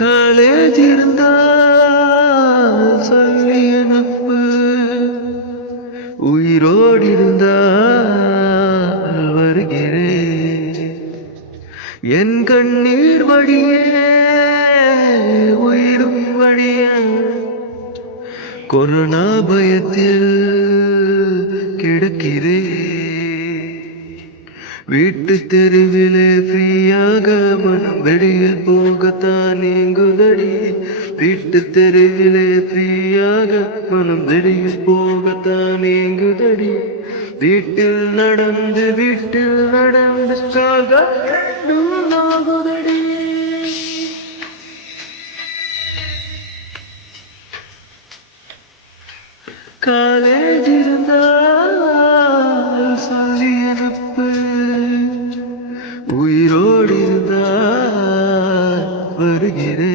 College இருந்தால் சொல்லி அனுப்பு, உயிரோடு இருந்தால் வருகிறேன். என் கண்ணீர் வழியே உயிரும் வழிய கொரோனா பயத்தில் கிடக்கிறேன். வீட்டு தெருவிலே ஃப்ரீயாக மனம் வெளியே போகத்தான் ஏங்குதடி. வீட்டு தெருவிலே ஃப்ரீயாக மனம் வெளியே போகத்தான் ஏங்குதடி. வீட்டில் நடந்து கால்கள் காலேஜ் இருந்தால் சொல்லி அனுப்பு, உயிரோடு இருந்தால் வருகிறேன்.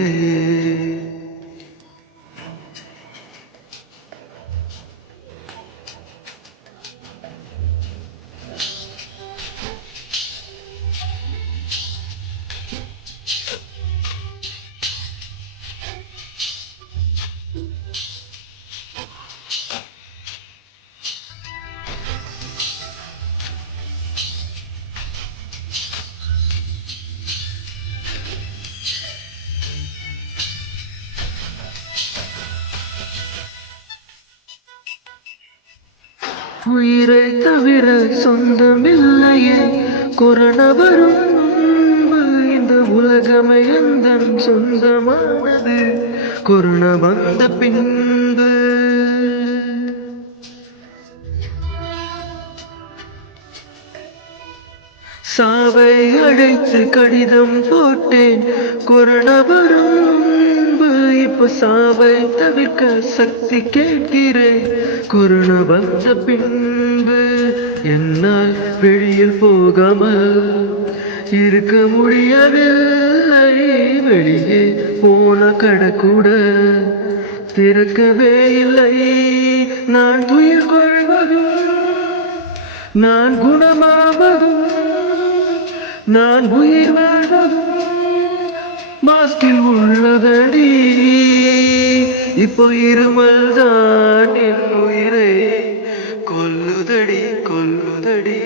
உயிரை தவிர சொந்தமில்லையே, கொரோனா வரும் முன்பு இந்த உலகமே எந்தன் சொந்தமானது. கொரோனா வந்த பின்பு சாவை அழைத்து கடிதம் போட்டேன். கொரோனா வரும் முன்பு இப்ப சாவை தவிர்க்க சக்தி கேட்கிறேன். கொரோனா வந்த பின்பு என்னால் வெளியில் போகாமல் இருக்க முடியவில்லை. வெளியே போன கடை கூட திறக்கவே இல்லை. நான் உயிர் கொள்வதும் நான் குணமாவதும் நான் உயிர் வாழ்வதும் மாஸ்கில் உள்ளதடி. இப்போ இருமல் தான் என் உயிரை கொல்லுதடி கொல்லுதடி.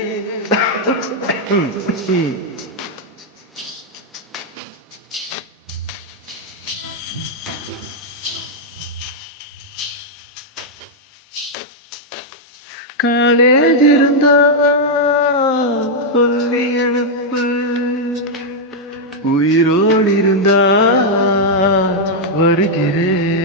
காலேஜ் இருந்தால் சொல்லி அனுப்பு, உயிரோடு இருந்தால் வருகிறேன்.